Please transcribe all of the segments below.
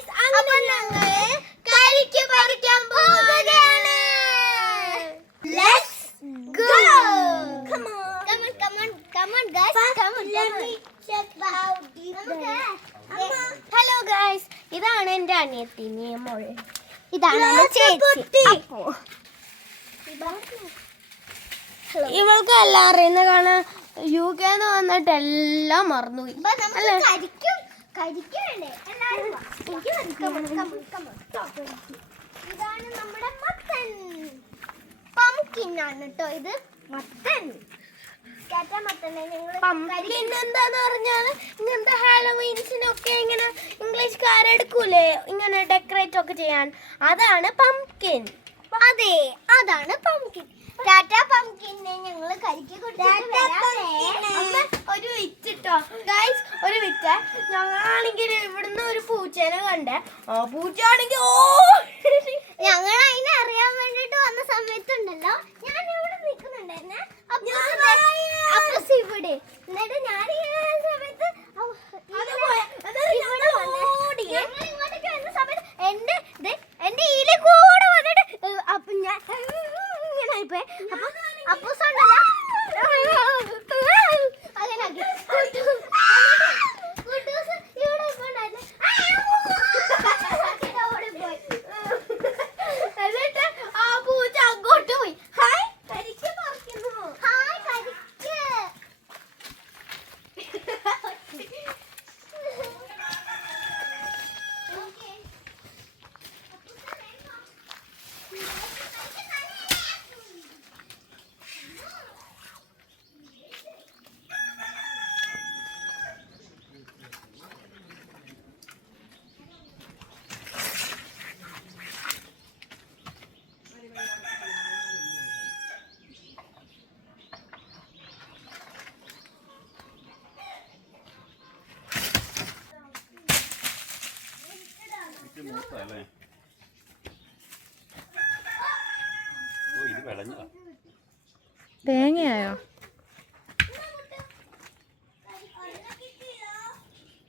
Guys അങ്ങനെ ഞങ്ങൾ കരിക്ക് പറിക്കാൻ പോവുകയാണ്. Let's go. Come on guys. Come on. Let me check out this. Hello guys, ഇതാണ് എൻ്റെ അനിയത്തിനി മോൾ. ഇതാണ് ചേച്ചി. ഇവൾക്ക് എല്ലാം അറിയുന്ന കാണാൻ UK വന്നിട്ട് എല്ലാം മറന്നുപോയി. ഇതാണ് നമ്മുടെ മത്തൻ. പംകിൻ ആണ് കേട്ടോ ഇത്. മത്തൻ എന്താന്ന് പറഞ്ഞാല് ഇങ്ങനത്തെ ഹാലോവീൻസിനൊക്കെ ഇങ്ങനെ ഇംഗ്ലീഷുകാരെടുക്കൂലേ ഇങ്ങനെ ഡെക്കറേറ്റ് ഒക്കെ ചെയ്യാൻ, അതാണ് പംകിൻ. അതെ, അതാണ് പംകിൻ. ടാറ്റ പംകിനെ ഞങ്ങള് കരിക്ക് ഒരു വിറ്റിട്ടോ ഗൈസ്, ഒരു വിറ്റ. ഞങ്ങളാണെങ്കിൽ ഇവിടുന്ന് ഒരു പൂച്ചേനെ കണ്ടേ. ആ പൂച്ച ആണെങ്കിൽ ഞങ്ങൾ അതിനെ അറിയാൻ വേണ്ടിട്ട് വന്ന സമയത്തുണ്ടല്ലോ, ഞാൻ ഇവിടെ നിൽക്കുന്നുണ്ടായിരുന്നേ. അപ്പൂസ് ഇവിടെ. എന്നിട്ട് ഞാൻ സമയത്ത് ഇങ്ങോട്ടേക്ക് വരുന്ന സമയത്ത് എന്റെ ഈലെ കൂടെ വന്നിട്ട് അപ്പൊ ഞാൻ ഇങ്ങനെ ആയിപ്പോയി. അപ്പൊ അപ്പൂസ് ഉണ്ടല്ലോ അങ്ങനെ ആക്കി. കുട്ടൂസ് ഇവിടെ ഇപ്പൊ ഉണ്ടായിരുന്നു. ഓടിപ്പോയി. എന്നിട്ട് ആ പൂച്ച അങ്ങോട്ട് പോയി. ഹായ് കരിക്ക് പറിക്കുന്നു. ഹായ് കരിക്ക്. തേങ്ങയായോ?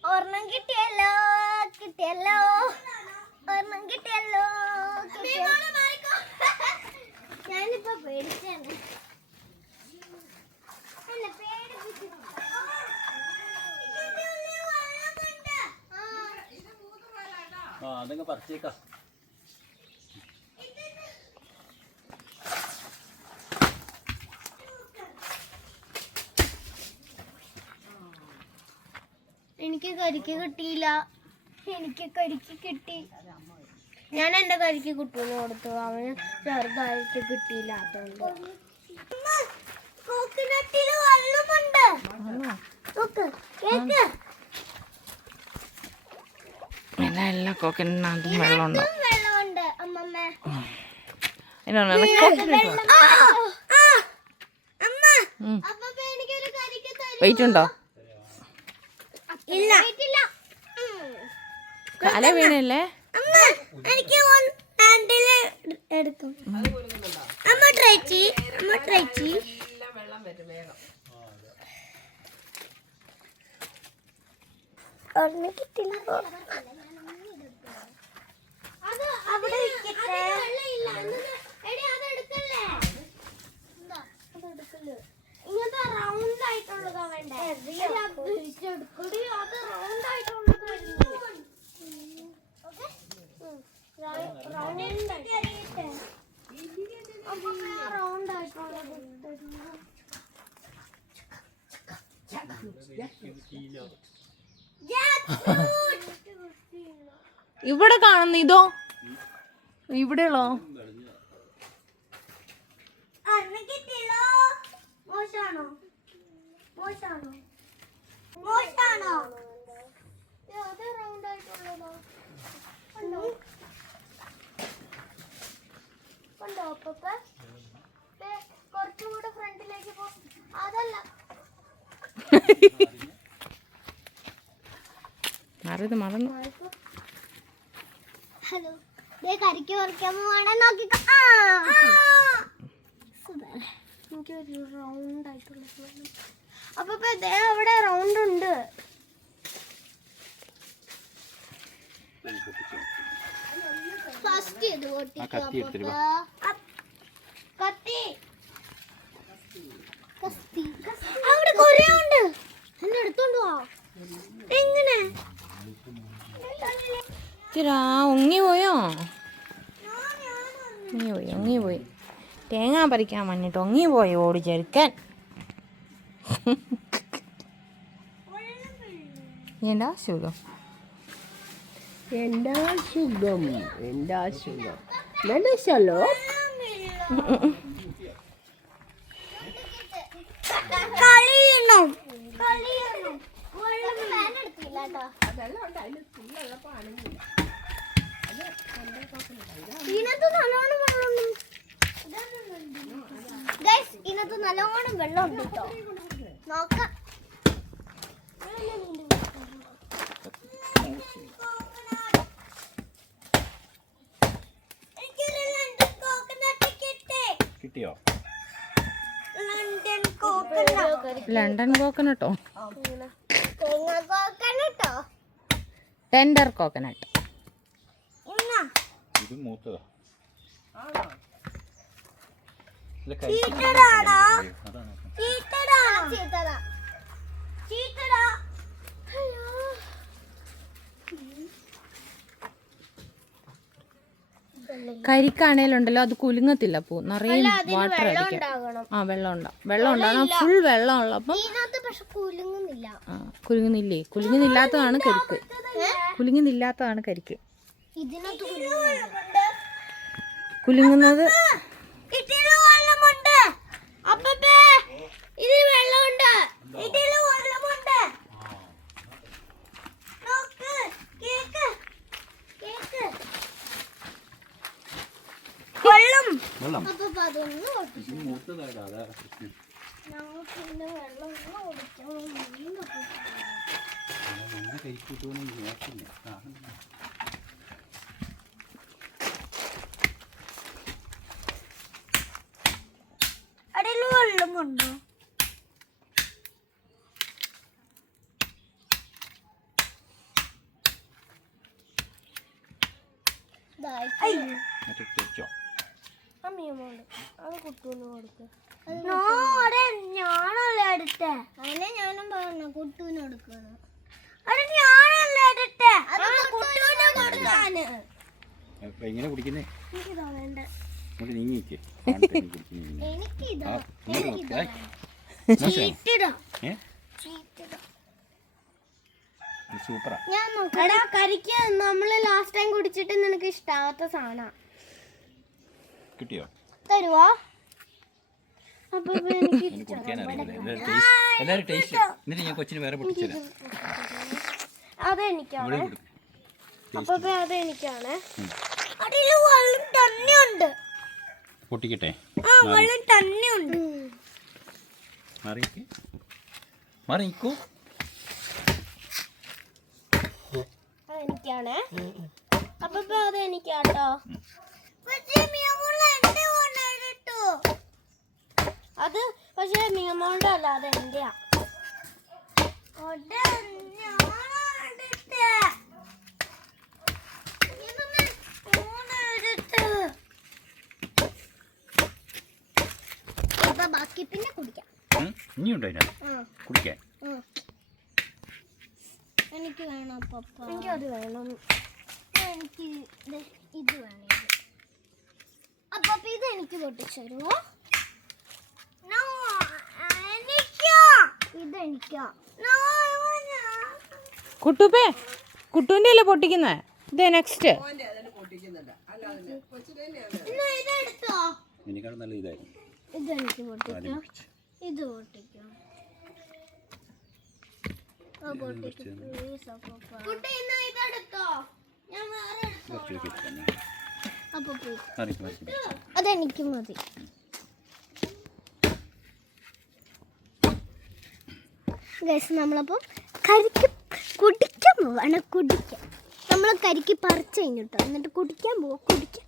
ഒരെണ്ണം കിട്ടിയല്ലോ, കിട്ടിയല്ലോ, ഒരെണ്ണം കിട്ടിയല്ലോ. ഞാനിപ്പോ പേടിച്ചാണ്. അതങ്ങ് പറിച്ചേക്കാം. എനിക്ക് കരിക്ക് കിട്ടിയില്ല. എനിക്ക് കരിക്ക് കിട്ടി. ഞാൻ എന്റെ കരിക്ക് കുട്ടൂന് കൊടുത്തു. അവന് ചെറുതായിട്ട് കിട്ടിയില്ല. അതുകൊണ്ട് കോക്കനട്ടില് വെള്ളമുണ്ട്. എല്ലാ കോക്കനട്ടിനകത്തും വെള്ളമുണ്ടോ? വെള്ളമുണ്ട് അമ്മമ്മ. വെയിറ്റ് ഉണ്ടോ? ഇല്ല. കാല വീണല്ലേ? എനിക്ക് ഹാൻഡില് എടുക്കും. അമ്മ ട്രൈ ചെയ്യ്. കിട്ടില്ല. അവിടെ ഇങ്ങനത്തെ റൗണ്ട് ആയിട്ടുള്ളതാ വേണ്ടേ? അത് റൗണ്ട് ആയിട്ടുള്ളത് റൗണ്ട് ആയിട്ടുള്ളത്. ഇവിടെ കാണുന്ന ഇതോ? ഇവിടെയുള്ളോ? മോശാണോ? അത് റൗണ്ട് ആയിട്ടുള്ളതോ? കണ്ടോ അപ്പ? കുറച്ചുകൂടെ ഫ്രണ്ടിലേക്ക് പോ. അതല്ല. മറന്നു. ഹലോ, കരിക്ക് പറിക്കാൻ പോവാണെ നോക്കിക്കോ. എനിക്കൊരു റൗണ്ട് ആയിട്ടുള്ള അപ്പൊ അവിടെ റൗണ്ട് ഉണ്ട്. ഫസ്റ്റ് ഇത് ആ കത്തി എടുത്തിട്ട് വാ. കത്തി അവിടെ കൊറേ ഉണ്ട്. എന്നെ എടുത്തോണ്ട് പോ. എങ്ങനെ ചിരാ ഉങ്ങി പോയോ? ഉങ്ങി പോയി തേങ്ങ പറിക്കാൻ വന്നിട്ട് ഉങ്ങി പോയി ഓടി ചെറുക്കൻ. എന്താ സുഖം മനസ്സല്ലോ കളിയണം ഇതിനകത്ത് നല്ലോണം വെള്ളം ഉണ്ട് കേട്ടോ. നോക്കാം. കിട്ടിയോ? ലണ്ടൻ കോക്കനട്ടോ? കോക്കനട്ടോ? Tender coconut. ഇത് മൂത്തതാ. കരിക്കാണേലുണ്ടല്ലോ അത് കുലുങ്ങത്തില്ല. പൂ നിറയെ വാട്ടർ അടിക്കും. ആ വെള്ളം ഉണ്ടാകും. ഫുൾ വെള്ളം ഉള്ളപ്പം കുലുങ്ങുന്നില്ലേ? കുലുങ്ങുന്നില്ലാത്തതാണ് കരിക്ക്. കുലുങ്ങുന്നില്ലാത്തതാണ് കരിക്ക്. കുലുങ്ങുന്നത് വെള്ളം അടിയിൽ വെള്ളം കൊണ്ടോ? ഞാനല്ലേ അടുത്ത അതിനെ ഞാനും പറഞ്ഞു കുട്ടൂന് കൊടുക്കുന്നു. ഞാനല്ലേ അടുത്ത എങ്ങനെ കുടിക്കുന്നേ? എനിക്കിതാ വേണ്ട. നീങ്ങിക്ക് എനിക്കിതാ സൂപ്പറാ. എടാ കരിക്ക് നമ്മള് ലാസ്റ്റ് ടൈം കുടിച്ചിട്ട് നിനക്ക് ഇഷ്ടാവാത്ത സാധന കിട്ടിയോ? തരുവോ? അപ്പൊ എല്ലാരും ടേസ്റ്റ് എന്നിട്ട് ഞാൻ കൊച്ചിന് വേറെ പൊട്ടിച്ചുതരാം. അതെനിക്കാണ്. അപ്പൊ അതെനിക്കാണ്. അതില് വെള്ളം തന്നെയുണ്ട്. പൊട്ടിക്കട്ടെ? ആ വെള്ളം തന്നെയുണ്ട്. മാറിക്കോ. അതെനിക്കാണ്. അപ്പൊ അതെനിക്കാട്ടോ. അത് പക്ഷെ മിയമോളുടെ അല്ല, അത് എന്റെയാ. ബാക്കി പിന്നെ കുടിക്കാം. ഇനിയുണ്ടോ കുടിക്കാൻ? എനിക്ക് വേണം പപ്പ. എനിക്കത് വേണം. എനിക്ക് ഇത് വേണം. അപ്പൊ ഇത് എനിക്ക് പൊട്ടിച്ചരുവോ? ഇതെനിക്കാ. കുട്ടുപ്പേ കുട്ടുവിന്റെ അല്ലേ പൊട്ടിക്കുന്നേ? ഇതേ നെക്സ്റ്റ്. ഇതെടുത്തോ? എനിക്കാണ് നല്ല ഇതായിരുന്നു. ഇതെനിക്ക് പൊട്ടിക്കാം. ഇത് പൊട്ടിക്കാം. അതെനിക്ക് മതി. ഗൈസ് നമ്മളപ്പം കരിക്ക് കുടിക്കാൻ പോവാണ്. കുടിക്കാൻ നമ്മൾ കരിക്ക് പറിച്ചു കഴിഞ്ഞിട്ടോ, എന്നിട്ട് കുടിക്കാൻ പോവാ. കുടിക്കാൻ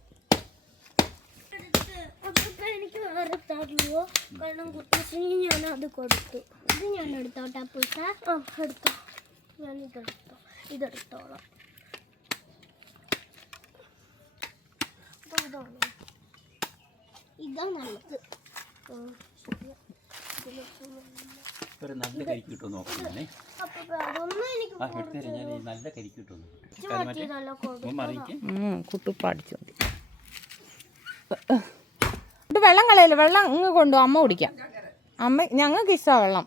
എനിക്ക് വേറെ തരുമോ? കാരണം കുട്ടിന് ഞാൻ അത് കൊടുത്തു. ഇത് ഞാൻ എടുത്തോട്ടെ പൈസ. എടുത്തോ. ഞാനിതെടുത്തോ. ഇതെടുത്തോളാം. ഇതാ നല്ലത്. ഒരു നല്ല കരിക്ക് കിട്ടുമെന്ന് നോക്കുന്നേ. അതൊന്നും എനിക്ക് ആ എടുത്തു തരാം, ഞാൻ ഈ നല്ല കരിക്ക് കിട്ടുമെന്ന് മറിയിക്ക്. കുട്ടുപ്പ അടിച്ചു മതി. വെള്ളം കളയല്ലേ, വെള്ളം ഇങ്ങ് കൊണ്ടു അമ്മ കുടിക്കാം. അമ്മ ഞങ്ങൾക്ക് ഇഷ്ടമാണ് വെള്ളം.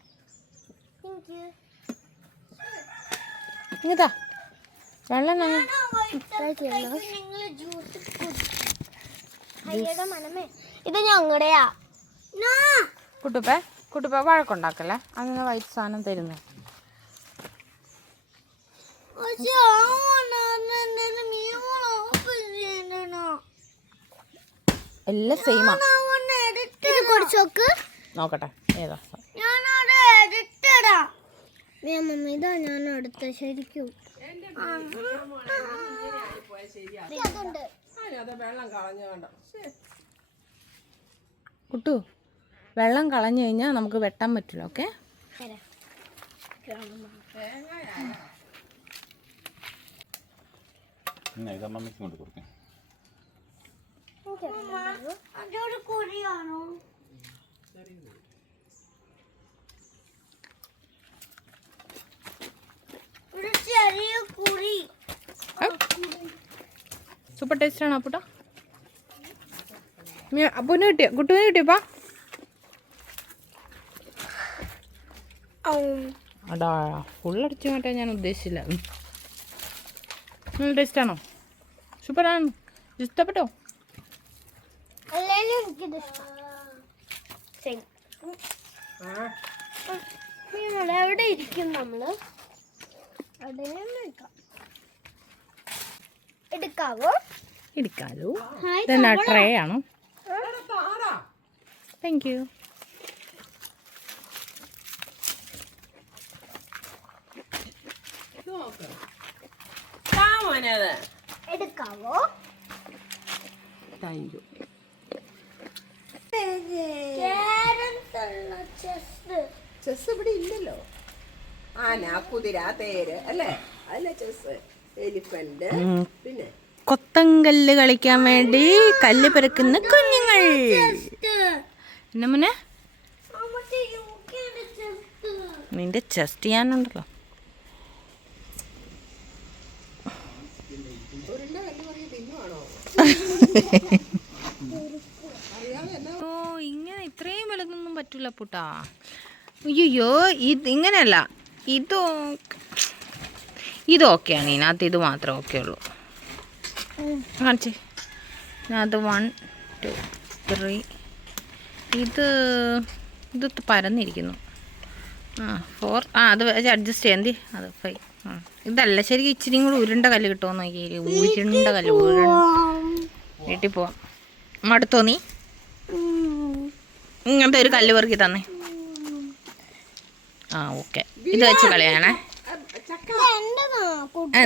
ഇങ്ങതാ വെള്ളം ഞങ്ങൾ ഇത് ഞങ്ങളുടെയാ. കുട്ടുപ്പ വഴക്കുണ്ടാക്കല്ലേ, അങ്ങനെ വൈറ്റ് സാധനം തരുന്നു. എല്ലാം സെയിമാ. നോക്കട്ടെ ഏതാ ഇതാ ഞാൻ എടുത്ത ശരിക്കും. കുട്ടു വെള്ളം കളഞ്ഞു കഴിഞ്ഞാൽ നമുക്ക് വെട്ടാൻ പറ്റില്ല. ഓക്കെ ഇത് മമ്മിക്ക് കൊണ്ട് കൊടുക്കാം. അതൊരു കുഴിയാണോ? ഒരു ചെറിയ കുഴി. സൂപ്പർ ടേസ്റ്റ് ആണോ അപ്പൂട്ട? അപ്പൂന് കിട്ടിയോ? കുട്ടുവിന് കിട്ടിയപ്പാ? അടാ ഫുള്ളടിച്ച് മാറ്റാൻ ഞാൻ ഉദ്ദേശിച്ചില്ല. നല്ല ടേസ്റ്റ് ആണോ? സൂപ്പറാണ്. ഇഷ്ടപ്പെട്ടോ? എവിടെ ഇരിക്കും നമ്മള്? എടുക്കാവോ? എടുക്കാലോ. ഇതെന്നാ ട്രേ ആണോ? Thank you. എടുക്കാവോ? Thank you. ചെസ് ഇവിടെ ഇല്ലല്ലോ. ആന, കുതിര, തേര് അല്ലേ? അതല്ലേ ചെസ്. എലിഫന്റ്. പിന്നെ കൊത്തങ്കല്ല് കളിക്കാൻ വേണ്ടി കല്ല് പെറുക്കുന്ന കുഞ്ഞുങ്ങൾ. എന്നെ മുന്നേ നിന്റെ ചെസ്റ്റ് ചെയ്യാനുണ്ടല്ലോ. ഓ ഇങ്ങനെ ഇത്രയും വലുതൊന്നും പറ്റൂല പൂട്ടാ. അയ്യോ ഇങ്ങനെയല്ല, ഇതൊക്കെയാണ് ഇതിനകത്ത്. ഇത് മാത്രമേ ഓക്കെ ഉള്ളൂ. കാണിച്ചേ. അത് 1 2 3. ഇത് പരന്നിരിക്കുന്നു. 4. അത് അഡ്ജസ്റ്റ് ചെയ്യാൻ അത് 5. ഇതല്ല ശരിക്കും ഇച്ചിരിയും കൂടി ഉരുണ്ട കല്ല് കിട്ടുമെന്ന് നോക്കിയാൽ. ഉരുണ്ട കല്ല് വീട്ടിൽ പോവാം. മടുത്തോ നീ? ഇങ്ങനത്തെ ഒരു കല്ല് പെറുക്കി തന്നെ. ഓക്കെ ഇത് വെച്ച് കളിയാണേ.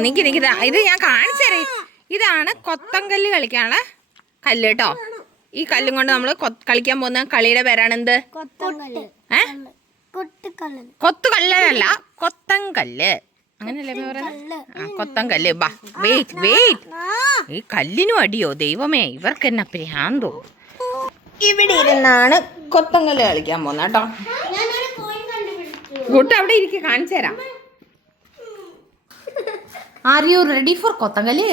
നിക്ക് ഇത് ഞാൻ കാണിച്ചു തരേ. ഇതാണ് കൊത്തങ്കല്ല് കളിക്കാനുള്ള കല്ല് കേട്ടോ. ഈ കല്ലും കൊണ്ട് നമ്മൾ കളിക്കാൻ പോകുന്ന കളിയുടെ പേരാണ് എന്ത്? കൊത്തുകല്ലല്ല, കൊത്തങ്കല്ല്. അങ്ങനെയല്ലേ പറയുന്നത്? കൊത്തങ്കല്ല്. ബാ വെയിറ്റ്. ഈ കല്ലിനും അടിയോ ദൈവമേ, ഇവർക്ക് എന്നാ ഭ്രാന്തോ. ഇവിടെ ഇരുന്നാണ് കൊത്തങ്കല്ല് കളിക്കാൻ പോകുന്ന കേട്ടോ. കൂട്ട് അവിടെ ഇരിക്കും, കാണിച്ചു തരാം. ആർ യു റെഡി ഫോർ കൊത്തങ്കല്ല്?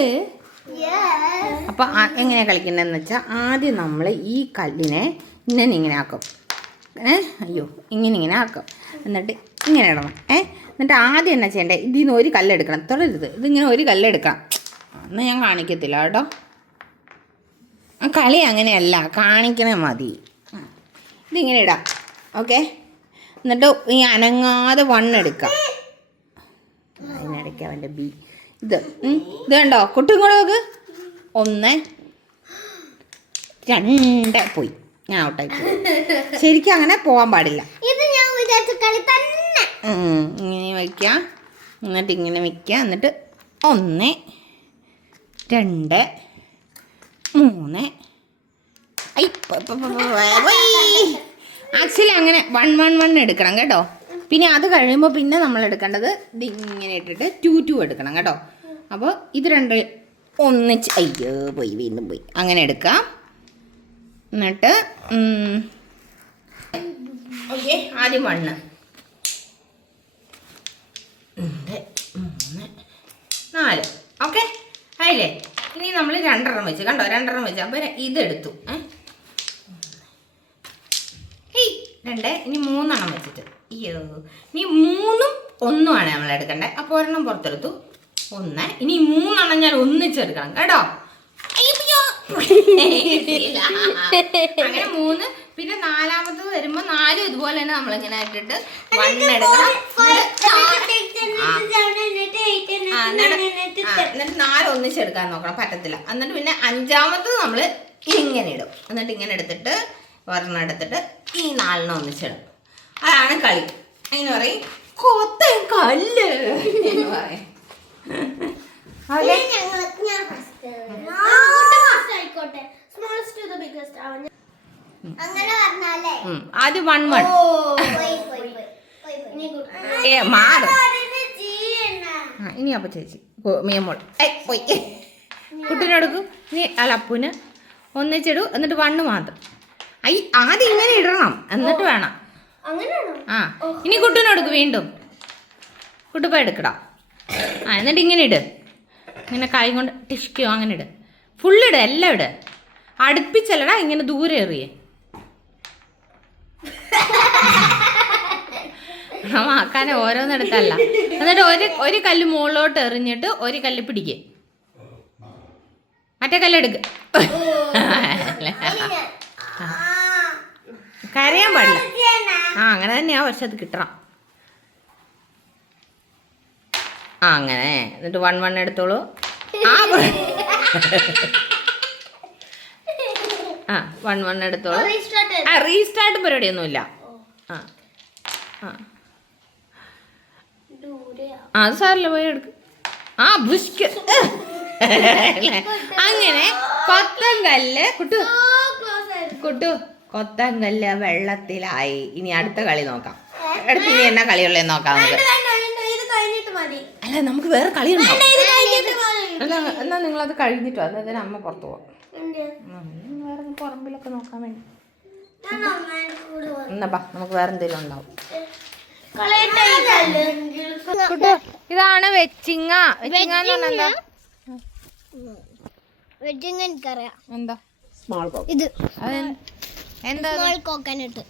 അപ്പൊ എങ്ങനെയാ കളിക്കേണ്ടതെന്ന് വെച്ചാൽ ആദ്യം നമ്മൾ ഈ കല്ലിനെ ഇങ്ങനെ ആക്കും. അയ്യോ ഇങ്ങനെ ആക്കും. എന്നിട്ട് ഇങ്ങനെ ഇടണം. എന്നിട്ട് ആദ്യം എന്നാ ചെയ്യണ്ടേ, ഇതിൽ നിന്ന് ഒരു കല്ലെടുക്കണം. തൊടരുത്, ഇതിങ്ങനെ ഒരു കല്ലെടുക്കണം. എന്നാൽ ഞാൻ കാണിക്കത്തില്ല കേട്ടോ. കളി അങ്ങനെയല്ല, കാണിക്കണേ മതി. ഇതിങ്ങനെ ഇടാം. ഓക്കെ. എന്നിട്ട് ഈ അനങ്ങാതെ 1 എടുക്കാം. അതിനിടയ്ക്ക് അവൻ്റെ ഇത് കണ്ടോ? കുട്ടും കൂടെ നോക്ക്. 1 2 പോയി. ഞാൻ ഔട്ടായി. ശരിക്കും അങ്ങനെ പോകാൻ പാടില്ല. ഇങ്ങനെ വയ്ക്കാം. എന്നിട്ട് ഇങ്ങനെ വയ്ക്കുക. എന്നിട്ട് 1 2 3. ആക്ച്വലി അങ്ങനെ 1 1 1 എടുക്കണം കേട്ടോ. പിന്നെ അത് കഴിയുമ്പോൾ പിന്നെ നമ്മൾ എടുക്കേണ്ടത് ഇതിങ്ങനെ ഇട്ടിട്ട് 2 2 എടുക്കണം കേട്ടോ. അപ്പോൾ ഇത് 2 ഒന്നിച്ച് അയ്യോ പോയി വീണ്ടും പോയി അങ്ങനെ എടുക്കാം. എന്നിട്ട് ഓക്കെ ആദ്യം 1 2 3 4 ഓക്കെ ആയില്ലേ. ഇനി നമ്മൾ 2 വെച്ച് കണ്ടോ 2 വെച്ച് അപ്പോൾ ഇതെടുത്തു 2 ഇനി 3 വെച്ചിട്ട് അയ്യോ ഇനി 3ഉം 1ഉമാണ് നമ്മൾ എടുക്കേണ്ടത്. അപ്പോൾ 1 പുറത്തെടുത്തു 1 ഇനി 3 ഞാൻ ഒന്നിച്ചെടുക്കണം കേട്ടോ. അങ്ങനെ 3 പിന്നെ 4ാമത് വരുമ്പോ 4 ഇതുപോലെ തന്നെ നമ്മളിങ്ങനെ ഇട്ടിട്ട് 1 എടുക്കണം. എന്നിട്ട് 4 ഒന്നിച്ചെടുക്കാൻ നോക്കണം, പറ്റത്തില്ല. എന്നിട്ട് പിന്നെ 5ാമത് നമ്മൾ ഇങ്ങനെ ഇടും. എന്നിട്ട് ഇങ്ങനെ എടുത്തിട്ട് 1 എടുത്തിട്ട് ഈ 4 ഒന്നിച്ചിടും. അതാണ് കളി. അങ്ങനെ പറയും കൊത്തൻ കല്ല് എന്ന് പറയും. ആദ്യം 1 1 മാറും. ഇനി അപ്പൊ ചേച്ചി മിയമോൾ പോയി കുട്ടിനെടുക്കും. ഇനി അല്ല അപ്പൂന് ഒന്നിച്ചിടൂ. എന്നിട്ട് 1 മാത്രം. ആദ്യം ഇങ്ങനെ ഇടണം എന്നിട്ട് വേണം. ആ ഇനി കുട്ടിനെടുക്കും വീണ്ടും. കുട്ടിപ്പോ എടുക്കടാ. എന്നിട്ട് ഇങ്ങനെ ഇട്. ഇങ്ങനെ കൈ കൊണ്ട് ടിഷ്ക്കോ അങ്ങനെ ഇട്. ഫുള്ളിട്, എല്ലാം ഇട്. അടുപ്പിച്ചല്ലടാ, ഇങ്ങനെ ദൂരെ എറിയേ. ആക്കാനെ ഓരോന്നെടുത്തല്ല. എന്നിട്ട് ഒരു കല്ല് മുകളിലോട്ട് എറിഞ്ഞിട്ട് ഒരു കല്ല് പിടിക്കേ, മറ്റേ കല്ലെടുക്ക്. കരയാൻ പാടില്ല. അങ്ങനെ തന്നെയാ, പക്ഷെ അത് കിട്ടണം. അങ്ങനെ എന്നിട്ട് 1 1 എടുത്തോളൂ. 1 1 എടുത്തോളൂ. റീസ്റ്റാർട്ട് പരിപാടിയൊന്നുമില്ല. അത് സാറില്ല, പോയി എടുക്കും. ബുഷ്ക്ക് അങ്ങനെ കൊത്തങ്കല്ല് കുട്ടു കൊത്തങ്കല്ല് വെള്ളത്തിലായി. ഇനി അടുത്ത കളി നോക്കാം. അടുത്ത് ഇനി എന്നാ കളിയുള്ളതെന്ന് നോക്കാം നമുക്ക്. അല്ല നമുക്ക് വേറെ കളിയുണ്ടോ? എന്നാ നിങ്ങളത് കഴിഞ്ഞിട്ടോ, അതായത് അമ്മ പുറത്ത് പോവാം. വേറെ പറമ്പിലൊക്കെ നോക്കാൻ വേണ്ടി. എന്നാ നമുക്ക് വേറെ എന്തെങ്കിലും ഉണ്ടാവും. ഇതാണ് വെച്ചിങ്ങ. എന്താ കോക്കനട്ട്.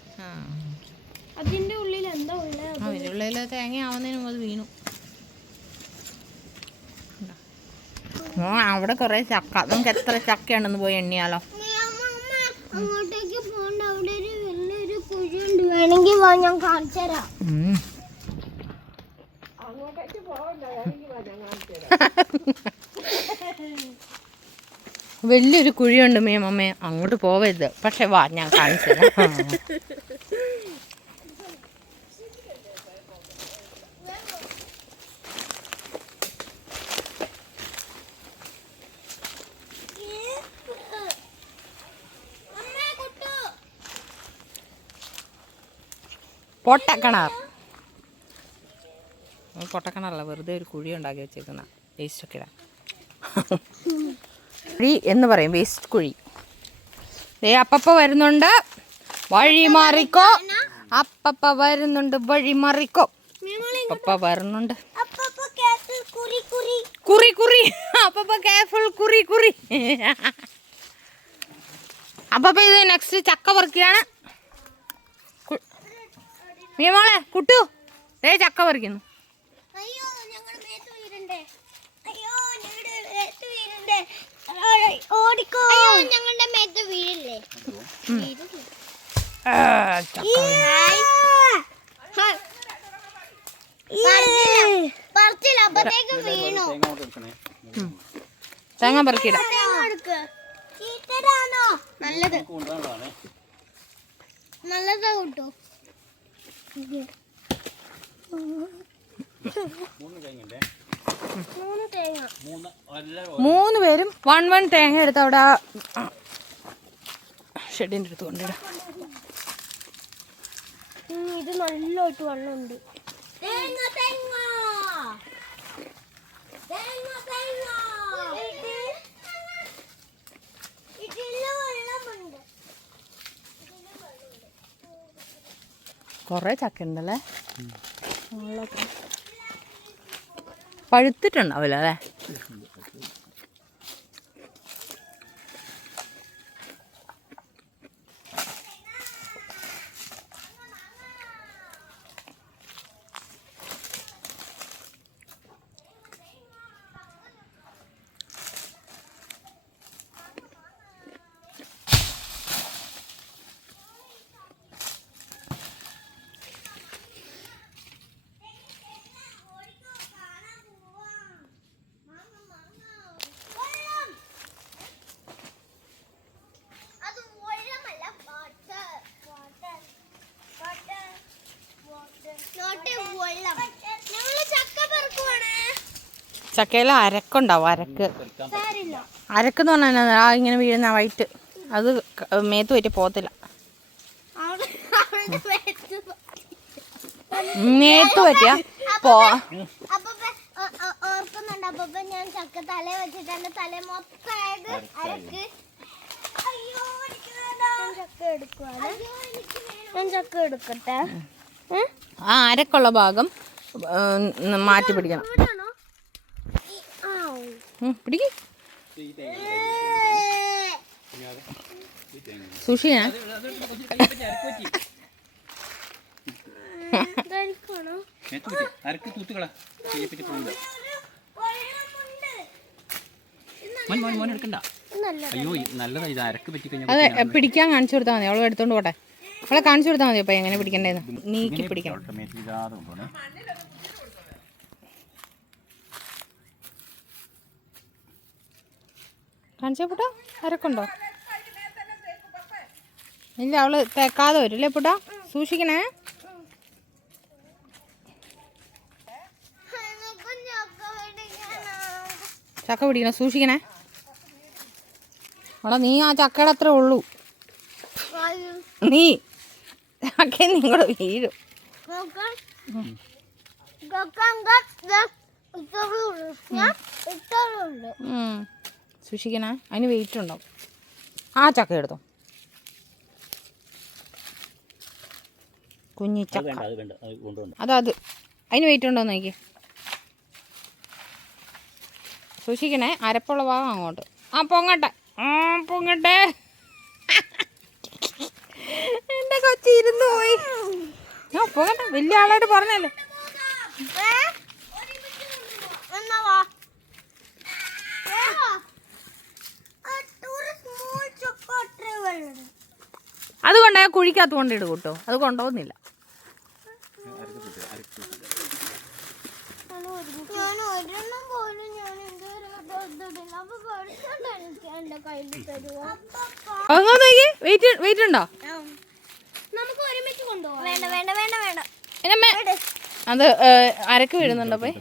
അതിന്റെ ഉള്ളിൽ എന്താ ഉള്ളത്? അതിന്റെ ഉള്ളിൽ തേങ്ങ ആവുന്നതിന് മുമ്പ് വീണു. അവിടെ കൊറേ ചക്ക. നമുക്ക് എത്ര ചക്കയാണെന്ന് പോയി എണ്ണിയാലോ? അങ്ങോട്ടേക്ക് പോകണ്ട, അവിടെ ഒരു വലിയൊരു കുഴിയുണ്ട്. വേണമെങ്കിൽ ഞാൻ കാണിച്ചു തരാം. വലിയൊരു കുഴിയുണ്ട് മേമമ്മേ, അങ്ങോട്ട് പോവരുത്. പക്ഷെ വാ, ഞാൻ കാണിച്ചു തരാം. പൊട്ടക്കിണർ. പൊട്ടക്കിണറല്ല, വെറുതെ ഒരു കുഴി ഉണ്ടാക്കി വെച്ചേക്കുന്ന വേസ്റ്റൊക്കെ ഇടാൻ. കുഴി എന്ന് പറയും, വേസ്റ്റ് കുഴി. അപ്പപ്പ വരുന്നുണ്ട്, വഴി മാറിക്കോ. അപ്പപ്പ വരുന്നുണ്ട്, വഴി മാറിക്കോ. അപ്പപ്പ വരുന്നുണ്ട്, കുറി കുറി. അപ്പപ്പ കെയർഫുൾ, കുറി കുറി. അപ്പപ്പ ഇത് നെക്സ്റ്റ് ചക്ക പറിക്കുകയാണ്. മീമോളെ കുട്ടു ചക്ക പറിക്കുന്നു. ഞങ്ങളുടെ മേത്ത് വീഴില്ലേ? പറിച്ചില്ല, അപ്പത്തേക്ക് വീണു. തേങ്ങ പറിക്കിട. നല്ലത് നല്ലതാ കൂട്ടു. 3 പേരും 1 1 തേങ്ങ എടുത്ത് അവിടെ ഷെഡിൻ്റെ അടുത്ത് കൊണ്ടിടാം. ഇത് നല്ലോട്ട് വെള്ളമുണ്ട്. തേങ്ങ തേങ്ങ തേങ്ങ തേങ്ങ കുറേ ചക്ക ഉണ്ടല്ലേ. പഴുത്തിട്ടുണ്ടാവില്ല അല്ലേ? ചക്കയിൽ അരക്കുണ്ടാവും. അരക്കെന്ന് പറഞ്ഞാൽ ആ ഇങ്ങനെ വീഴുന്ന വൈറ്റ്, അത് മേത്ത് പറ്റി പോകത്തില്ല. മേത്ത് പറ്റിയ ഓർക്കുന്നുണ്ട് അപ്പൊ ഞാൻ ചക്ക തല വെച്ചിട്ട് തല മൊത്തമായത് അരക്ക്. ഞാൻ ചക്ക എടുക്കട്ടെ. ആ അരക്കുള്ള ഭാഗം മാറ്റി പിടിക്കണം. പിടിക്ക്, സൂക്ഷിക്കണേ. അരക്ക് തൂത്തുകളാ എടുക്കണ്ട. അയ്യോ നല്ലതാ ഇത്. അരക്ക് പറ്റി കഴിഞ്ഞാൽ അതെ, പിടിക്കാൻ കാണിച്ചു കൊടുത്താൽ മതി. അവളെ എടുത്തോണ്ട് പോട്ടെ. അവളെ കാണിച്ചു കൊടുത്താൽ മതി. അപ്പൊ എങ്ങനെ പിടിക്കണ്ടേന്ന് നീക്കി പിടിക്കണം. കാണിച്ചാ പുട്ടാ? അരക്കുണ്ടോ? ഇല്ല, അവള് തേക്കാതെ വരും അല്ലേ പുട്ടാ? സൂക്ഷിക്കണേ. ചക്ക പിടിക്കണം, സൂക്ഷിക്കണേ. അവളെ നീ ആ ചക്കയുടെ അത്രേ ഉള്ളൂ. നീ ചക്ക നിങ്ങൾ വീഴും. സൂക്ഷിക്കണേ, അതിന് വെയിറ്റ് ഉണ്ടാവും. ആ ചക്ക എടുത്തോ, കുഞ്ഞി ചക്ക. അത് അതിന് വെയിറ്റ് ഉണ്ടോ നോക്കി. സൂക്ഷിക്കണേ, അരപ്പുള്ള ഭാഗം അങ്ങോട്ട്. ആ പൊങ്ങട്ടെ, പൊങ്ങട്ടെ. എൻ്റെ കൊച്ചി ഇരുന്ന് പോയി. ആ പൊങ്ങട്ടെ, വലിയ ആളായിട്ട് പറഞ്ഞല്ലേ. അത് കൊണ്ടേ കുഴിക്കകത്ത് കൊണ്ടിട്ട് കൂട്ടോ, അത് കൊണ്ടുപോകുന്നില്ല. വെയിറ്റ് ഉണ്ടോ? നമുക്ക് ഒരുമിച്ച് കൊണ്ടുപോകാം. വേണ്ട വേണ്ട വേണ്ട വേണ്ട. അത് അരക്ക് വീഴുന്നുണ്ടോ? പോയി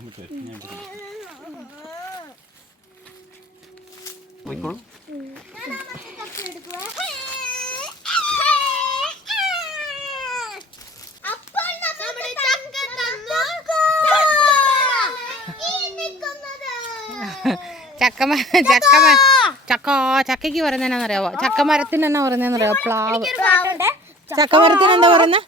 ചക്കയ്ക്ക് പറയുന്നത് എന്നാന്നറിയാവോ? ചക്കമരത്തിന് എന്നാ പറയുന്നതെന്നറിയാവോ? പ്ലാവ്. ചക്കമരത്തിന് എന്താ പറയുന്നത്?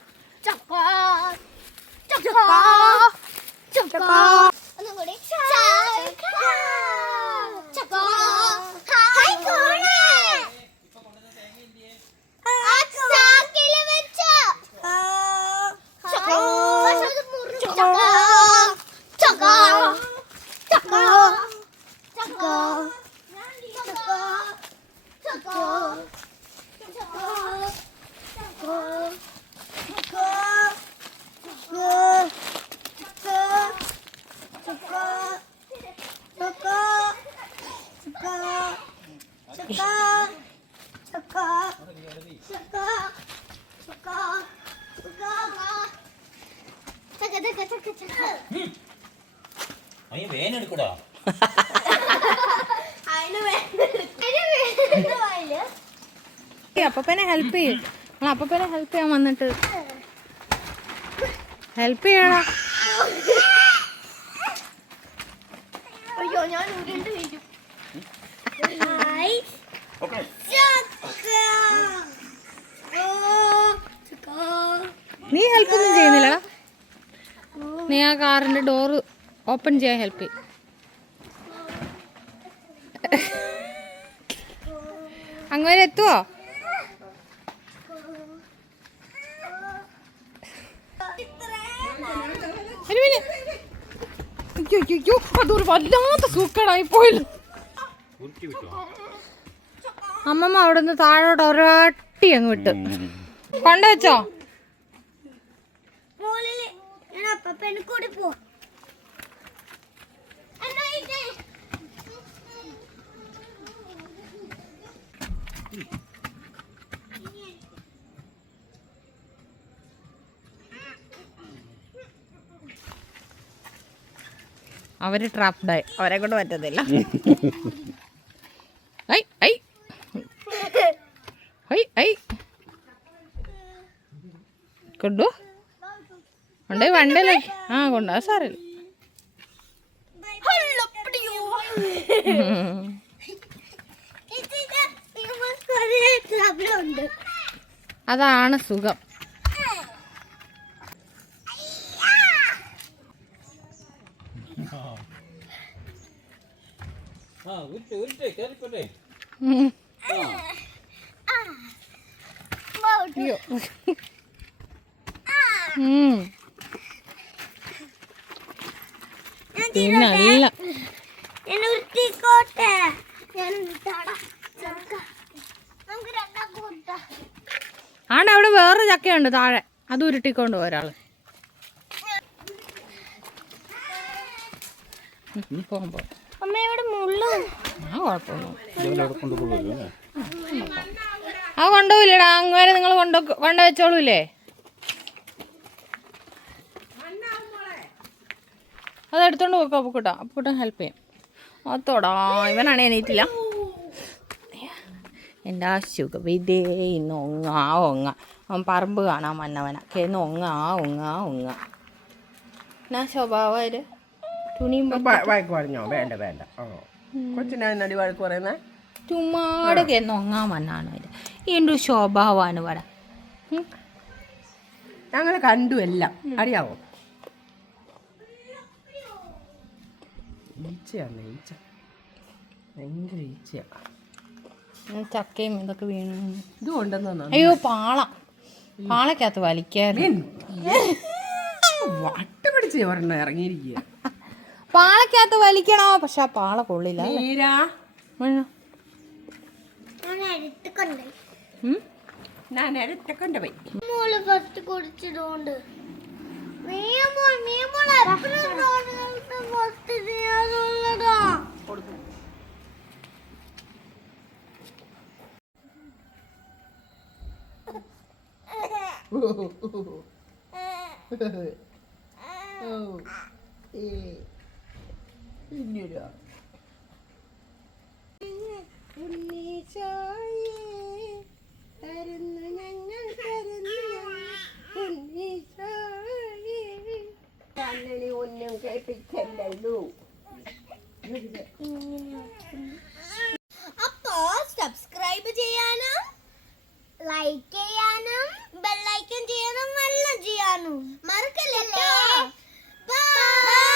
വേനെടുക്കൂടാ. അപ്പനെ ഹെൽപ്പ് ചെയ്യും. അപ്പനെ ഹെൽപ്പ് ചെയ്യാൻ വന്നിട്ട് ഹെൽപ്പ് ചെയ്യണം. അയ്യോ ഞാൻ ഉരുണ്ട് വീഴും. നീ ഹെൽപ്പ് ഒന്നും ആ കാറിൻ്റെ ഡോറ് ഓപ്പൺ ചെയ്യാൻ ഹെൽപ്പ് ചെയ്യും. അങ്ങനെ എത്തുവോ? അതൊരു വല്ലാത്ത സൂക്കടായി പോയല്ലോ. അമ്മമ്മ അവിടെ നിന്ന് താഴോട്ട് ഒരട്ടി അങ്ങ് വിട്ട് കൊണ്ടുവച്ചോ. അവര് ട്രാപ്ഡായി, അവരെ കൊണ്ട് പറ്റത്തില്ല. ഐ ഐ ഐ ഐ കൊണ്ടു കൊണ്ടേ വണ്ടിയിലേക്ക്. ആ കൊണ്ടു, അത് സാറില്ല. അതാണ് സുഖം. പിന്നല്ല ആണ്. അവിടെ വേറൊരു ചക്കയുണ്ട് താഴെ, അത് ഉരുട്ടിക്കൊണ്ട് ഒരാള് പോകുമ്പോ. ആ കുഴപ്പമൊന്നും ആ കൊണ്ടുപോയില്ലടാ. അങ്ങനെ നിങ്ങൾ കൊണ്ട വെച്ചോളൂല്ലേ? അത് എടുത്തോണ്ട് പോക്കാം. അപ്പൂട്ടാ ഹെൽപ്പ് ചെയ്യാം. അത്തോടാ ഇവനാണ് എണീറ്റില്ല. എൻ്റെ ആ സുഖവിതേ ഇന്ന് ഒങ്ങ അവൻ പറമ്പ് കാണാൻ മന്നവന കേന്ന് ഒങ്ങ എന്നാ സ്വഭാവം തുണിയും വഴക്ക് പറഞ്ഞോ? വേണ്ട വേണ്ട. കൊച്ചിനടി വഴക്ക് പറയുന്ന ചുമ്മാടെ കേന്ന് ഒങ്ങാൻ വന്നാണ് അവര്. എൻ്റെ ഒരു സ്വഭാവമാണ് ഇവിടെ. ഞങ്ങൾ കണ്ടു എല്ലാം, അറിയാവോ? ഈച്ചയാണ് ഈച്ച, ഭയങ്കര ഈച്ചയാണ്. ചക്കയും ഇതൊക്കെ വീണു. ഇത് കൊണ്ടുവന്നോ? അയ്യോ പാളക്കകത്ത് വലിക്കാറ്. വട്ട് പിടിച്ച് ഒരെണ്ണം ഇറങ്ങിയിരിക്കുക. പാളക്കകത്ത് വലിക്കണോ? പക്ഷെ ആ പാള കൊള്ളില്ല. ഞാൻ എടുത്ത കൊണ്ടുപോയി. ഒന്നും കേൾപ്പിച്ചല്ലോ. അപ്പോ സബ്സ്ക്രൈബ് ചെയ്യാനും ലൈക്ക് ചെയ്യാനും ബെല്ലൈക്കൺ ചെയ്യാനും എല്ലാം ചെയ്യാനും മറക്കല്ലേ. ബൈ.